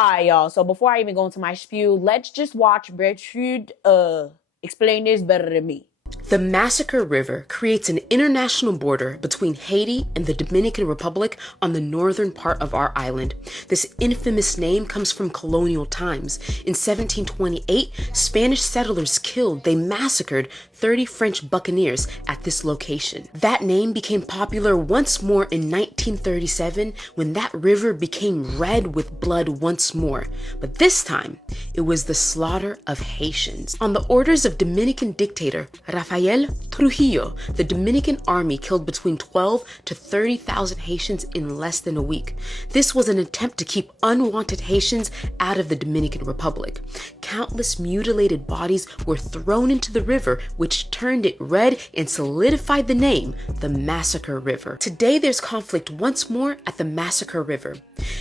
Alright, y'all. So before I even go into my spew, let's just watch Bertrude explain this better than me. The Massacre River creates an international border between Haiti and the Dominican Republic on the northern part of our island. This infamous name comes from colonial times. In 1728, Spanish settlers they massacred 30 French buccaneers at this location. That name became popular once more in 1937 when that river became red with blood once more. But this time, it was the slaughter of Haitians. On the orders of Dominican dictator Rafael Trujillo, the Dominican army killed between 12 to 30,000 Haitians in less than a week. This was an attempt to keep unwanted Haitians out of the Dominican Republic. Countless mutilated bodies were thrown into the river, which turned it red and solidified the name, the Massacre River. Today there's conflict once more at the Massacre River.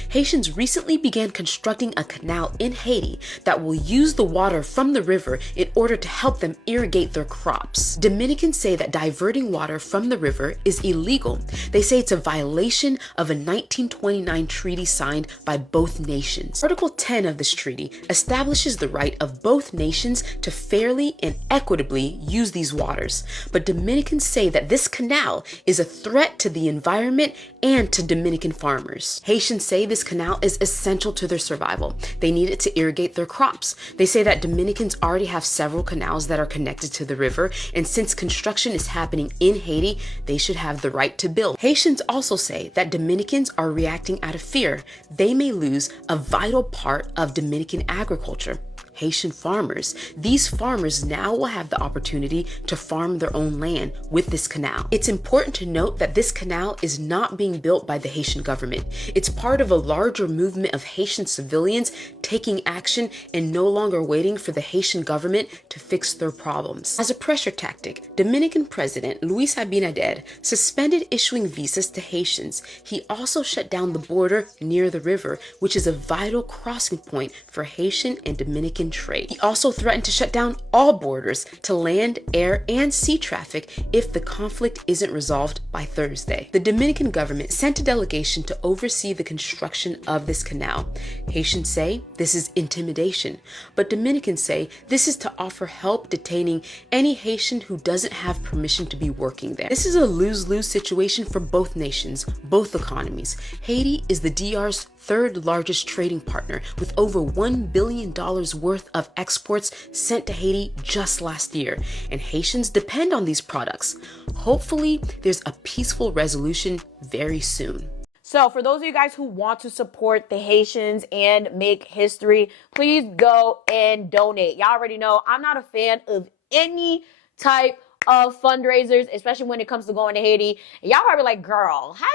Haitians recently began constructing a canal in Haiti that will use the water from the river in order to help them irrigate their crops. Dominicans say that diverting water from the river is illegal. They say it's a violation of a 1929 treaty signed by both nations. Article 10 of this treaty establishes the right of both nations to fairly and equitably use these waters. But Dominicans say that this canal is a threat to the environment and to Dominican farmers. Haitians say this canal is essential to their survival. They need it to irrigate their crops. They say that Dominicans already have several canals that are connected to the river, and since construction is happening in Haiti, they should have the right to build. Haitians also say that Dominicans are reacting out of fear. They may lose a vital part of Dominican agriculture. Haitian farmers. These farmers now will have the opportunity to farm their own land with this canal. It's important to note that this canal is not being built by the Haitian government. It's part of a larger movement of Haitian civilians taking action and no longer waiting for the Haitian government to fix their problems. As a pressure tactic, Dominican President Luis Abinader suspended issuing visas to Haitians. He also shut down the border near the river, which is a vital crossing point for Haitian and Dominican trade. He also threatened to shut down all borders to land, air, and sea traffic if the conflict isn't resolved by Thursday. The Dominican government sent a delegation to oversee the construction of this canal. Haitians say this is intimidation, but Dominicans say this is to offer help detaining any Haitian who doesn't have permission to be working there. This is a lose-lose situation for both nations, both economies. Haiti is the DR's third largest trading partner with over $1 billion worth of exports sent to Haiti just last year, and Haitians depend on these products. Hopefully, there's a peaceful resolution very soon. So for those of you guys who want to support the Haitians and make history, please go and donate. Y'all already know I'm not a fan of any type of fundraisers, especially when it comes to going to Haiti. And y'all probably like, girl, how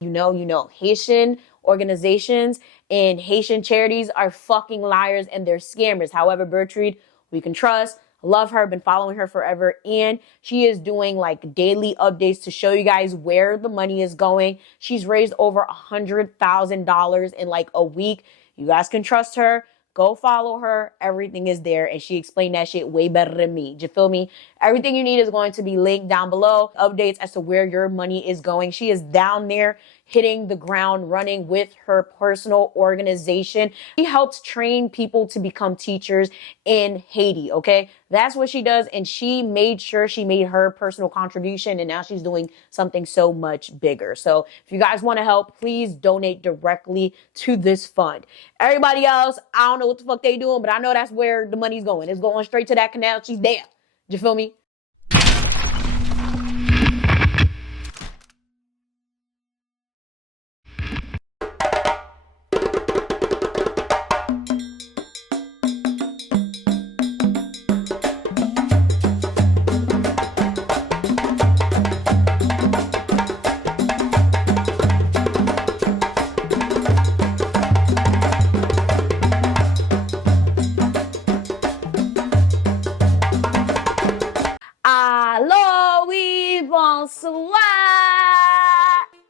you know, Haitian organizations and Haitian charities are fucking liars and they're scammers. However, Bertrude, we can trust. Love her, been following her forever, and she is doing like daily updates to show you guys where the money is going. She's raised over $100,000 in like a week. You guys can trust her. Go follow her. Everything is there, and she explained that shit way better than me. Do you feel me? Everything you need is going to be linked down below. Updates as to where your money is going. She is down there hitting the ground running with her personal organization. She helps train people to become teachers in Haiti, okay? That's what she does, and she made sure she made her personal contribution, and now she's doing something so much bigger. So if you guys want to help, please donate directly to this fund. Everybody else, I don't know what the fuck they doing, but I know that's where the money's going. It's going straight to that canal. She's there. Do you feel me? Bonsoir!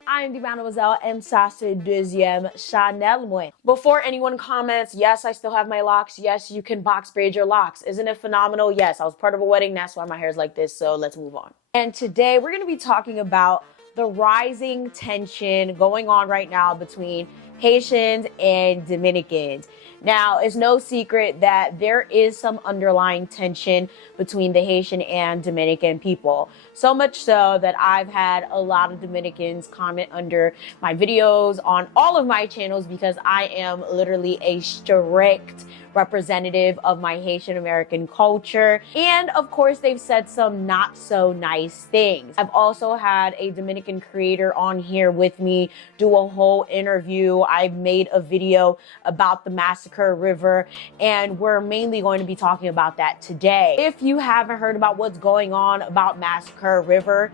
I'm the Mademoiselle and ça c'est deuxième Chanel moi. Before anyone comments, yes, I still have my locks. Yes, you can box braid your locks. Isn't it phenomenal? Yes, I was part of a wedding. That's why my hair is like this. So let's move on. And today we're going to be talking about the rising tension going on right now between Haitians and Dominicans. Now, it's no secret that there is some underlying tension between the Haitian and Dominican people. So much so that I've had a lot of Dominicans comment under my videos on all of my channels because I am literally a strict representative of my Haitian American culture. And of course, they've said some not so nice things. I've also had a Dominican creator on here with me do a whole interview. I've made a video about the Massacre River, and we're mainly going to be talking about that today. If you haven't heard about what's going on about Massacre River,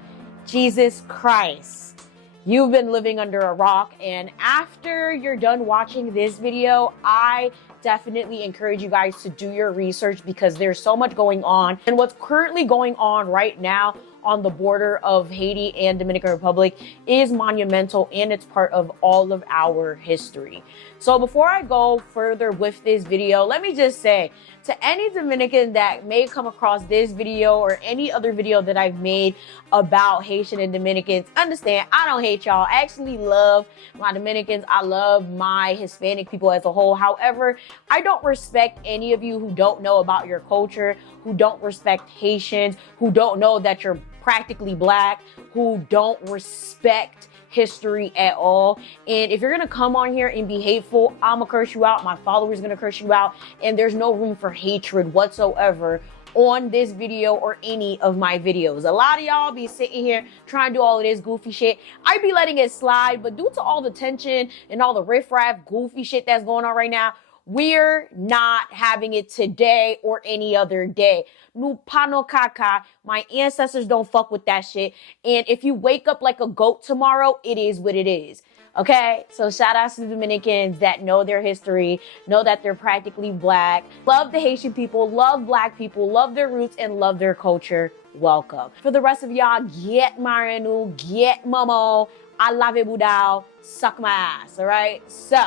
Jesus Christ, you've been living under a rock. And after you're done watching this video, I definitely encourage you guys to do your research because there's so much going on. And what's currently going on right now on the border of Haiti and Dominican Republic is monumental, and it's part of all of our history. So before I go further with this video, let me just say to any Dominican that may come across this video or any other video that I've made about Haitian and Dominicans, understand, I don't hate y'all. I actually love my Dominicans. I love my Hispanic people as a whole. However, I don't respect any of you who don't know about your culture, who don't respect Haitians, who don't know that you're practically black, who don't respect history at all. And if you're gonna come on here and be hateful, I'm gonna curse you out. My followers gonna curse you out. And there's no room for hatred whatsoever on this video or any of my videos. A lot of y'all be sitting here trying to do all of this goofy shit. I be letting it slide, but due to all the tension and all the riffraff goofy shit that's going on right now, we're not having it today or any other day. No pano caca. My ancestors don't fuck with that shit. And if you wake up like a goat tomorrow, it is what it is. Okay? So shout out to the Dominicans that know their history, know that they're practically black, love the Haitian people, love black people, love their roots, and love their culture. Welcome. For the rest of y'all, get marinu, get momo, I love it budao, suck my ass, all right? So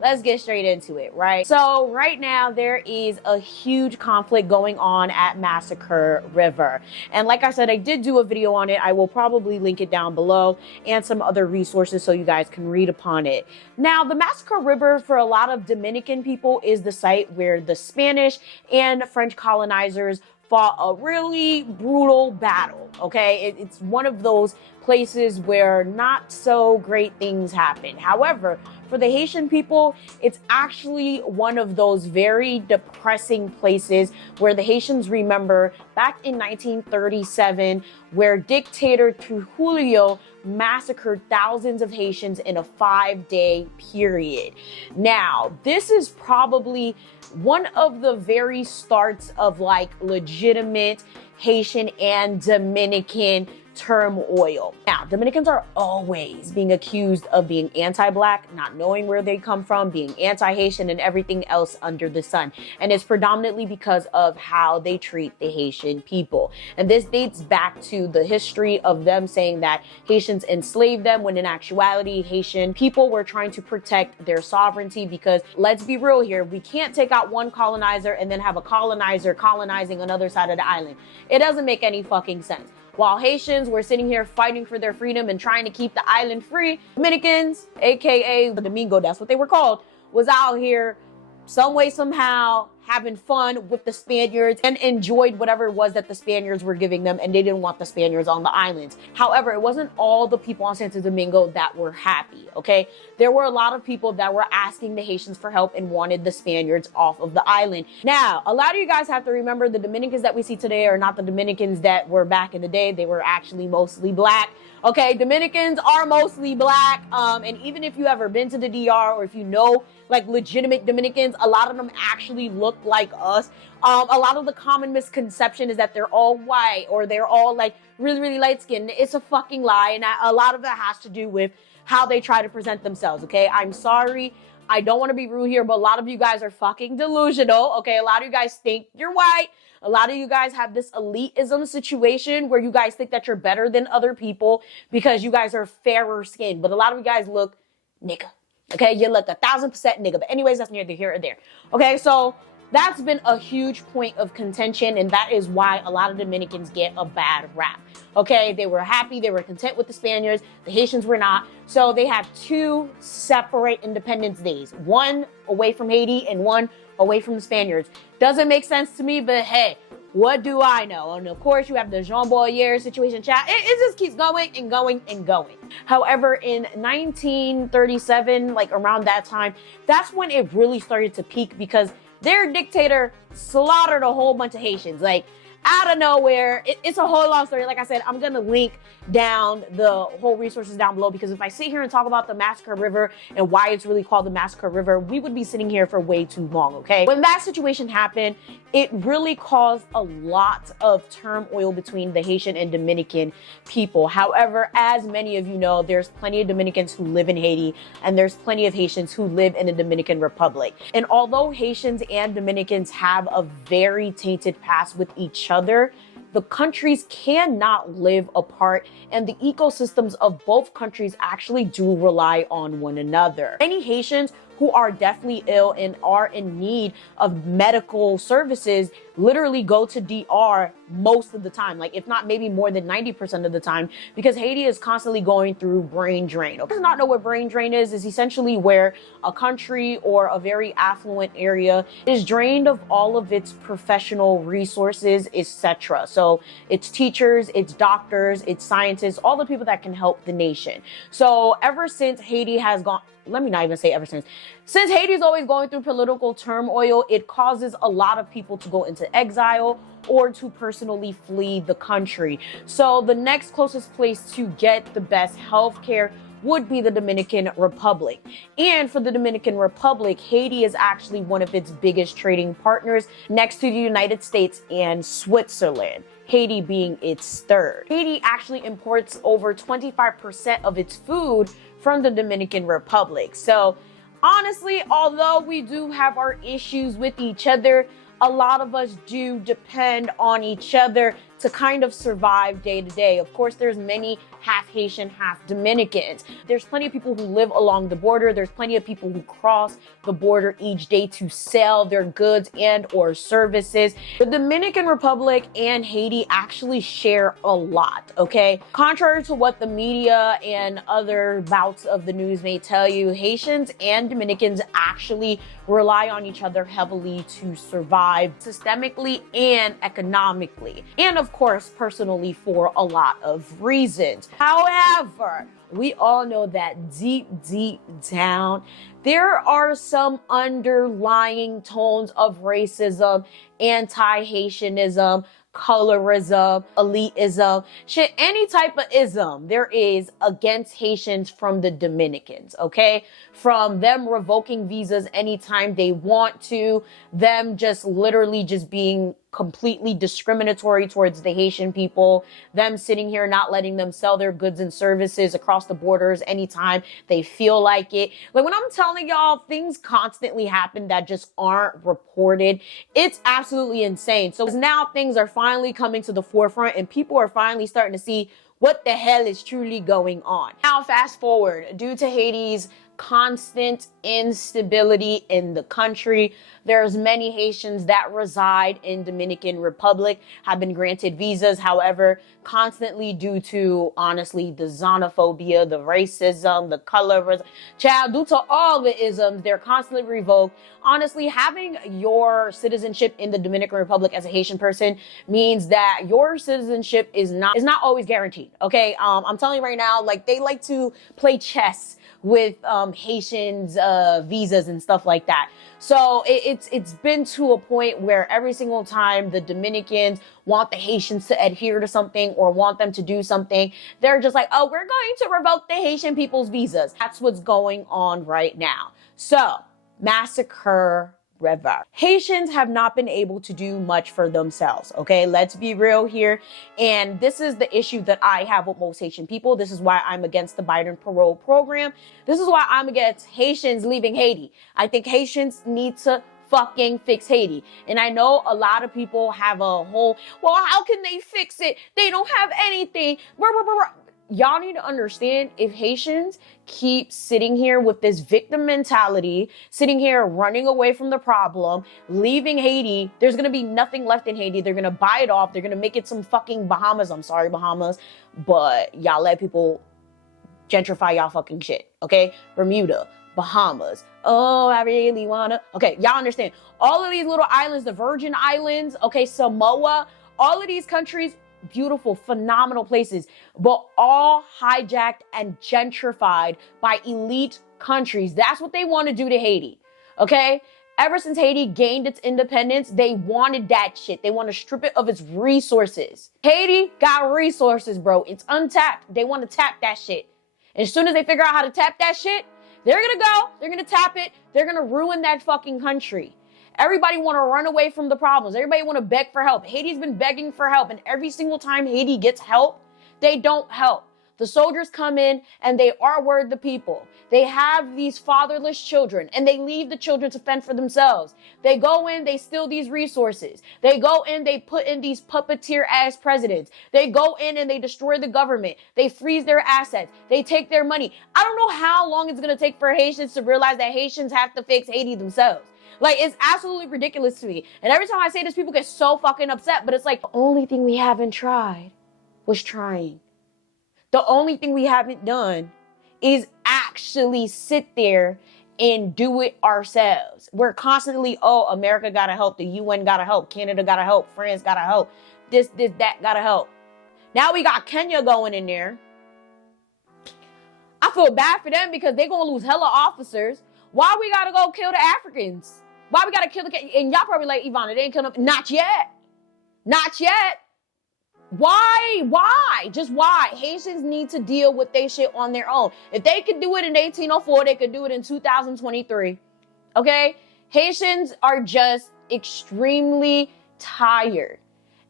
let's get straight into it, right? So right now there is a huge conflict going on at Massacre River. And like I said, I did do a video on it. I will probably link it down below and some other resources so you guys can read upon it. Now, the Massacre River for a lot of Dominican people is the site where the Spanish and French colonizers fought a really brutal battle, okay? It's one of those places where not so great things happen. However, for the Haitian people, it's actually one of those very depressing places where the Haitians remember back in 1937, where dictator Trujillo massacred thousands of Haitians in a 5-day period. Now, this is probably one of the very starts of like legitimate Haitian and Dominican turmoil. Now, Dominicans are always being accused of being anti-black, not knowing where they come from, being anti-Haitian, and everything else under the sun. And it's predominantly because of how they treat the Haitian people. And this dates back to the history of them saying that Haitians enslaved them, when in actuality, Haitian people were trying to protect their sovereignty, because let's be real here, we can't take out one colonizer and then have a colonizer colonizing another side of the island. It doesn't make any fucking sense. While Haitians were sitting here fighting for their freedom and trying to keep the island free, Dominicans, aka the Domingo, that's what they were called, was out here some way, somehow having fun with the Spaniards and enjoyed whatever it was that the Spaniards were giving them, and they didn't want the Spaniards on the islands. However, it wasn't all the people on Santo Domingo that were happy, okay? There were a lot of people that were asking the Haitians for help and wanted the Spaniards off of the island. Now, a lot of you guys have to remember the Dominicans that we see today are not the Dominicans that were back in the day. They were actually mostly black. Okay, Dominicans are mostly black, and even if you ever been to the DR or if you know like legitimate Dominicans, a lot of them actually look like us. A lot of the common misconception is that they're all white or they're all like really, really light skinned. It's a fucking lie, and a lot of it has to do with how they try to present themselves, okay? I'm sorry, I don't want to be rude here, but a lot of you guys are fucking delusional, okay? A lot of you guys think you're white. A lot of you guys have this elitism situation where you guys think that you're better than other people because you guys are fairer skinned. But a lot of you guys look nigga. Okay, you look 1000% nigga. But anyways, that's neither here or there. Okay, so That's been a huge point of contention, and that is why a lot of Dominicans get a bad rap. Okay, they were happy, they were content with the Spaniards, the Haitians were not. So they have two separate Independence Days, one away from Haiti and one away from the Spaniards. Doesn't make sense to me, but hey, what do I know? And of course, you have the Jean Boyer situation chat. It just keeps going and going and going. However, in 1937, like around that time, that's when it really started to peak because their dictator slaughtered a whole bunch of Haitians. Like, out of nowhere. It's a whole long story. Like I said, I'm going to link down the whole resources down below, because if I sit here and talk about the Massacre River and why it's really called the Massacre River, we would be sitting here for way too long, okay? When that situation happened, it really caused a lot of turmoil between the Haitian and Dominican people. However, as many of you know, there's plenty of Dominicans who live in Haiti, and there's plenty of Haitians who live in the Dominican Republic. And although Haitians and Dominicans have a very tainted past with each other, the countries cannot live apart, and the ecosystems of both countries actually do rely on one another. Many Haitians who are deathly ill and are in need of medical services literally go to DR most of the time, like if not maybe more than 90% of the time, because Haiti is constantly going through brain drain. If you do not know what brain drain is essentially where a country or a very affluent area is drained of all of its professional resources, etc. So it's teachers, it's doctors, it's scientists, all the people that can help the nation. So ever since Haiti has gone, let me not even say ever since Haiti's always going through political turmoil, it causes a lot of people to go into exile or to personally flee the country. So the next closest place to get the best healthcare would be the Dominican Republic. And for the Dominican Republic, Haiti is actually one of its biggest trading partners next to the United States and Switzerland, Haiti being its third. Haiti actually imports over 25% of its food from the Dominican Republic. So honestly, although we do have our issues with each other, a lot of us do depend on each other to kind of survive day to day. Of course, there's many half Haitian, half Dominicans. There's plenty of people who live along the border. There's plenty of people who cross the border each day to sell their goods and or services. The Dominican Republic and Haiti actually share a lot, okay? Contrary to what the media and other bouts of the news may tell you, Haitians and Dominicans actually rely on each other heavily to survive systemically and economically. And of course, personally, for a lot of reasons. However, we all know that deep down, there are some underlying tones of racism, anti-Haitianism, colorism, elitism, shit, any type of ism there is against Haitians from the Dominicans, okay? From them revoking visas anytime they want to, them just literally just being completely discriminatory towards the Haitian people, them sitting here not letting them sell their goods and services across the borders anytime they feel like it. Like when I'm telling y'all, things constantly happen that just aren't reported. It's absolutely insane. So now things are finally coming to the forefront and people are finally starting to see what the hell is truly going on. Now, fast forward, due to Haiti's constant instability in the country, there's many Haitians that reside in Dominican Republic have been granted visas. However, constantly due to, honestly, the xenophobia, the racism, the colorism, child, due to all the isms, they're constantly revoked. Honestly, having your citizenship in the Dominican Republic as a Haitian person means that your citizenship is not always guaranteed. Okay, I'm telling you right now, like they like to play chess with Haitians visas and stuff like that. So it's been to a point where every single time the Dominicans want the Haitians to adhere to something or want them to do something, they're just like, oh, we're going to revoke the Haitian people's visas. That's what's going on right now. So, Massacre River. Haitians have not been able to do much for themselves, okay? Let's be real here. And this is the issue that I have with most Haitian people. This is why I'm against the Biden parole program. This is why I'm against Haitians leaving Haiti. I think Haitians need to fucking fix Haiti. And I know a lot of people have a whole, well, how can they fix it? They don't have anything. y'all need to understand, if Haitians keep sitting here with this victim mentality, sitting here running away from the problem, leaving Haiti, there's going to be nothing left in Haiti. They're going to buy it off. They're going to make it some fucking Bahamas. I'm sorry, Bahamas, but y'all let people gentrify y'all fucking shit, okay? Bermuda, Bahamas. Oh, I really wanna. Okay, y'all understand. All of these little islands, the Virgin Islands, okay, Samoa, all of these countries, beautiful, phenomenal places, but all hijacked and gentrified by elite countries. That's what they want to do to Haiti, okay? Ever since Haiti gained its independence, they wanted that shit. They want to strip it of its resources. Haiti got resources, bro. It's untapped. They want to tap that shit. And as soon as they figure out how to tap that shit, they're going to tap it. They're going to ruin that fucking country. Everybody want to run away from the problems. Everybody want to beg for help. Haiti's been begging for help. And every single time Haiti gets help, they don't help. The soldiers come in and they R-word the people. They have these fatherless children and they leave the children to fend for themselves. They go in, they steal these resources. They go in, they put in these puppeteer ass presidents. They go in and they destroy the government. They freeze their assets. They take their money. I don't know how long it's going to take for Haitians to realize that Haitians have to fix Haiti themselves. Like, it's absolutely ridiculous to me. And every time I say this, people get so fucking upset. But it's like, the only thing we haven't tried was trying. The only thing we haven't done is actually sit there and do it ourselves. We're constantly, oh, America gotta help, the UN gotta help, Canada gotta help, France gotta help, this, that gotta help. Now we got Kenya going in there. I feel bad for them because they're gonna lose hella officers. Why we gotta go kill the Africans? Why we gotta kill the, and y'all probably like, Yvana, they ain't killing them. Not yet. Not yet. Why? Just why? Haitians need to deal with their shit on their own. If they could do it in 1804, they could do it in 2023. Okay? Haitians are just extremely tired.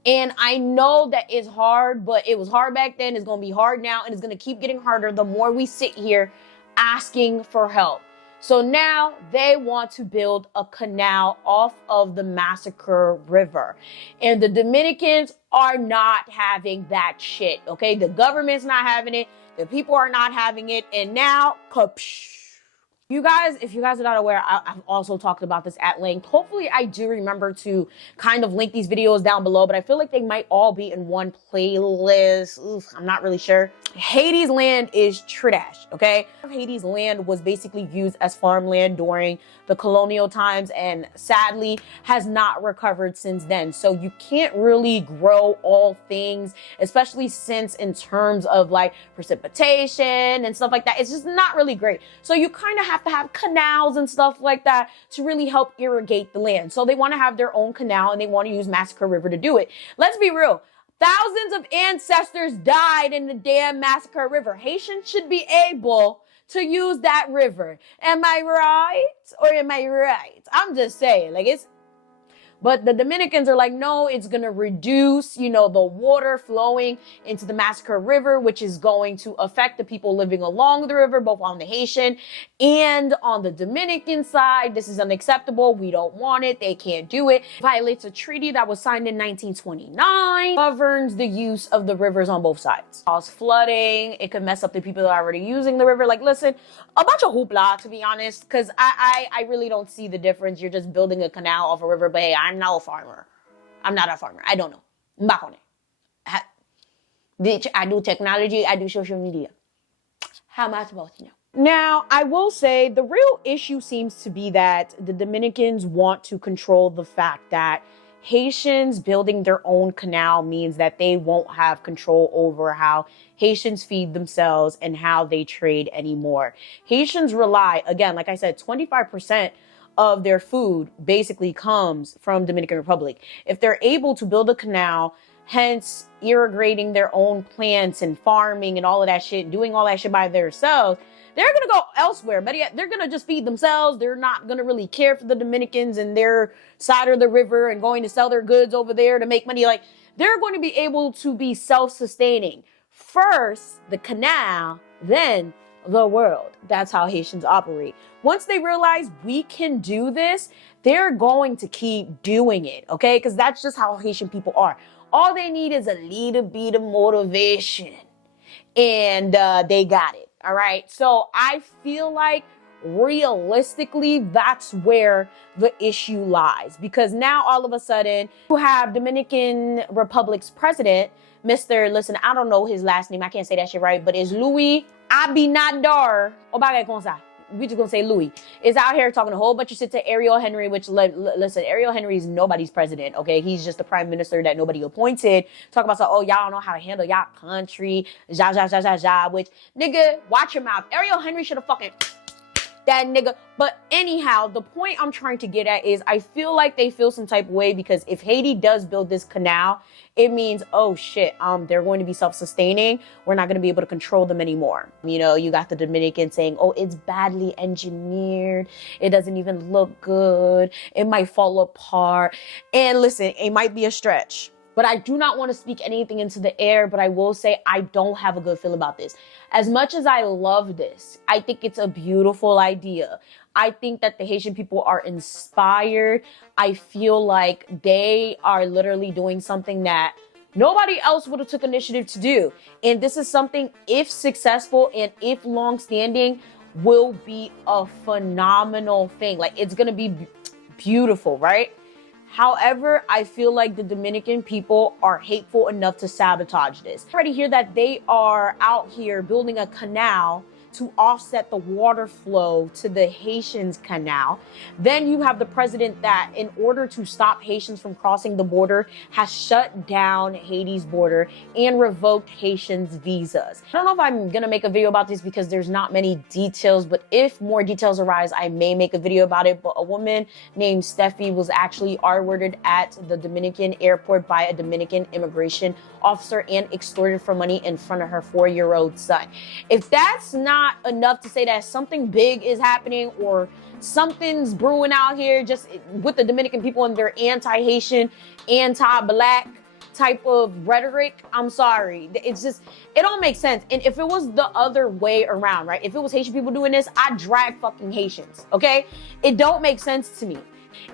And I know that it's hard, but it was hard back then. It's going to be hard now, and it's going to keep getting harder the more we sit here asking for help. So now they want to build a canal off of the Massacre River. And the Dominicans are not having that shit, okay? The government's not having it. The people are not having it. And now, kapsh. You guys, if you guys are not aware, I've also talked about this at length. Hopefully, I do remember to kind of link these videos down below, but I feel like they might all be in one playlist. Oof, I'm not really sure. Haiti's land is trash, okay? Haiti's land was basically used as farmland during the colonial times and sadly has not recovered since then. So you can't really grow all things, especially since in terms of like precipitation and stuff like that, it's just not really great. So you kind of have to have canals and stuff like that to really help irrigate the land. So they want to have their own canal and they want to use Massacre River to do it. Let's be real. Thousands of ancestors died in the damn Massacre River. Haitians should be able to use that river. Am I right? Or am I right? I'm just saying, like, it's, but the Dominicans are like, no, it's going to reduce, you know, the water flowing into the Massacre River, which is going to affect the people living along the river, both on the Haitian and on the Dominican side. This is unacceptable. We don't want it. They can't do it. It violates a treaty that was signed in 1929, governs the use of the rivers on both sides. Cause flooding. It could mess up the people that are already using the river. Like, listen, a bunch of hoopla, to be honest, because I really don't see the difference. You're just building a canal off a river, but hey, I'm not a farmer. I'm not a farmer. I don't know. I'm back on it. I do technology. I do social media. How am I supposed to know? Now, I will say the real issue seems to be that the Dominicans want to control the fact that Haitians building their own canal means that they won't have control over how Haitians feed themselves and how they trade anymore. Haitians rely, again, like I said, 25% of their food basically comes from Dominican Republic. If they're able to build a canal, hence irrigating their own plants and farming and all of that shit, doing all that shit by themselves, they're going to go elsewhere. But yet they're going to just feed themselves. They're not going to really care for the Dominicans and their side of the river and going to sell their goods over there to make money. Like, they're going to be able to be self-sustaining. First, the canal, then the world. That's how Haitians operate. Once they realize we can do this, they're going to keep doing it, okay? Because that's just how Haitian people are. All they need is a little bit of motivation. and they got it. All right. So I feel like realistically, that's where the issue lies, because now all of a sudden you have Dominican Republic's president, Mr. Listen, I don't know his last name. I can't say that shit right, but it's Louis Abinadar. We just gonna say Louis is out here talking a whole bunch of shit to Ariel Henry, which listen, Ariel Henry is nobody's president, okay? He's just the prime minister that nobody appointed. Talk about, oh, y'all don't know how to handle y'all country, which, nigga, watch your mouth. Ariel Henry should have fucking that nigga. But anyhow, the point I'm trying to get at is I feel like they feel some type of way, because if Haiti does build this canal, it means, oh shit, they're going to be self-sustaining. We're not going to be able to control them anymore. You know, you got the Dominicans saying, oh, it's badly engineered. It doesn't even look good. It might fall apart. And listen, it might be a stretch, but I do not want to speak anything into the air, but I will say I don't have a good feel about this. As much as I love this, I think it's a beautiful idea. I think that the Haitian people are inspired. I feel like they are literally doing something that nobody else would have took initiative to do. And this is something, if successful and if long-standing, will be a phenomenal thing. Like, it's going to be beautiful, right? However, I feel like the Dominican people are hateful enough to sabotage this. I already hear that they are out here building a canal to offset the water flow to the Haitians' canal. Then you have the president that, in order to stop Haitians from crossing the border, has shut down Haiti's border and revoked Haitians' visas. I don't know if I'm gonna make a video about this because there's not many details, but if more details arise, I may make a video about it. But a woman named Steffi was actually R-worded at the Dominican airport by a Dominican immigration officer and extorted for money in front of her 4-year-old son. If that's not enough to say that something big is happening or something's brewing out here just with the Dominican people and their anti-Haitian, anti-black type of rhetoric, I'm sorry. It's just, it don't make sense. And if it was the other way around, right? If it was Haitian people doing this, I'd drag fucking Haitians, okay? It don't make sense to me.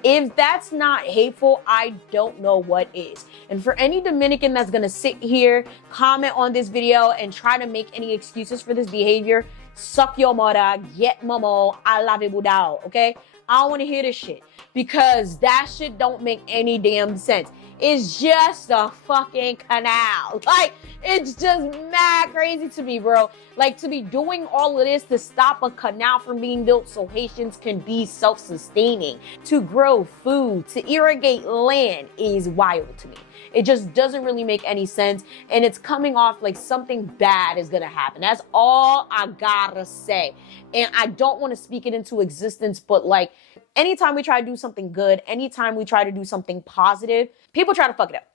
If that's not hateful, I don't know what is. And for any Dominican that's gonna sit here, comment on this video, and try to make any excuses for this behavior, suck your mother, get momo, I love it budao, okay? I don't wanna hear this shit, because that shit don't make any damn sense. It's just a fucking canal. Like, it's just mad crazy to me, bro. Like, to be doing all of this to stop a canal from being built so Haitians can be self-sustaining, to grow food, to irrigate land is wild to me. It just doesn't really make any sense. And it's coming off like something bad is gonna happen. That's all I gotta say. And I don't want to speak it into existence, but like, anytime we try to do something good, anytime we try to do something positive, people try to fuck it up.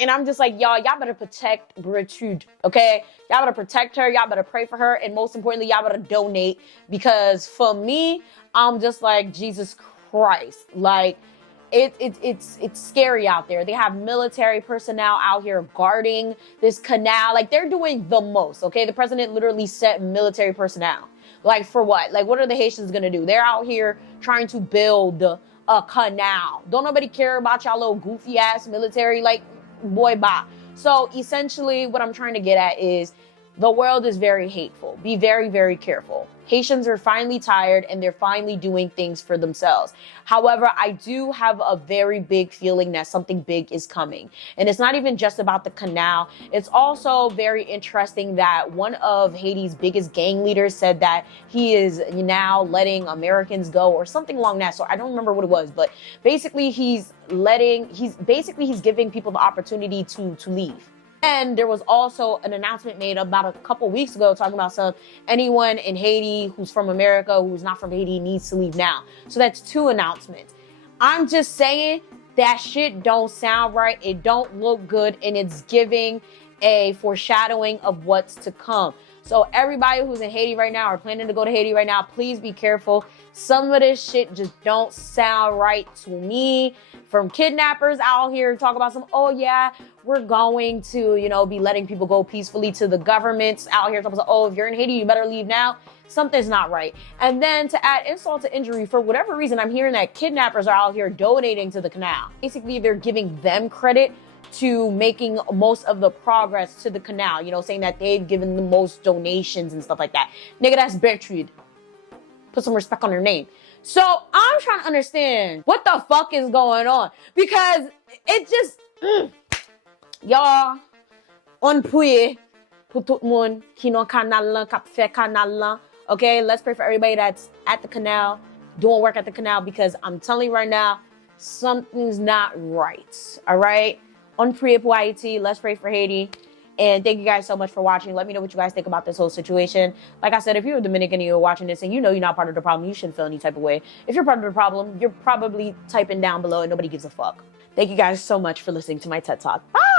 And I'm just like, y'all better protect Gertrude, okay? Y'all better protect her. Y'all better pray for her. And most importantly, y'all better donate, because for me, I'm just like, Jesus Christ. Like, it's scary out there. They have military personnel out here guarding this canal. Like, they're doing the most, okay? The president literally sent military personnel. Like, for what? Like, what are the Haitians gonna do? They're out here trying to build a canal. Don't nobody care about y'all little goofy ass military, like, boy, bye. So essentially what I'm trying to get at is the world is very hateful. Be very, very careful. Haitians are finally tired and they're finally doing things for themselves. However, I do have a very big feeling that something big is coming. And it's not even just about the canal. It's also very interesting that one of Haiti's biggest gang leaders said that he is now letting Americans go or something along that. So I don't remember what it was, but basically he's giving people the opportunity to leave. And there was also an announcement made about a couple weeks ago talking about anyone in Haiti who's from America, who's not from Haiti, needs to leave now. So that's 2 announcements. I'm just saying that shit don't sound right. It don't look good. And it's giving a foreshadowing of what's to come. So everybody who's in Haiti right now or planning to go to Haiti right now, please be careful. Some of this shit just don't sound right to me. From kidnappers out here talk about oh yeah, we're going to, be letting people go peacefully, to the governments out here talking about, oh, if you're in Haiti, you better leave now. Something's not right. And then to add insult to injury, for whatever reason, I'm hearing that kidnappers are out here donating to the canal. Basically, they're giving them credit to making most of the progress to the canal, you know, saying that they've given the most donations and stuff like that. Nigga, that's Bertrude. Put some respect on her name. So I'm trying to understand what the fuck is going on, because it just, y'all, on prier pour tout le monde qui non canal lan, kap fait canal lan. Okay, let's pray for everybody that's at the canal, doing work at the canal, because I'm telling you right now, something's not right. All right, on prier pour Haiti. Let's pray for Haiti. And thank you guys so much for watching. Let me know what you guys think about this whole situation. Like I said, if you're a Dominican and you're watching this and you know you're not part of the problem, you shouldn't feel any type of way. If you're part of the problem, you're probably typing down below and nobody gives a fuck. Thank you guys so much for listening to my TED Talk. Bye!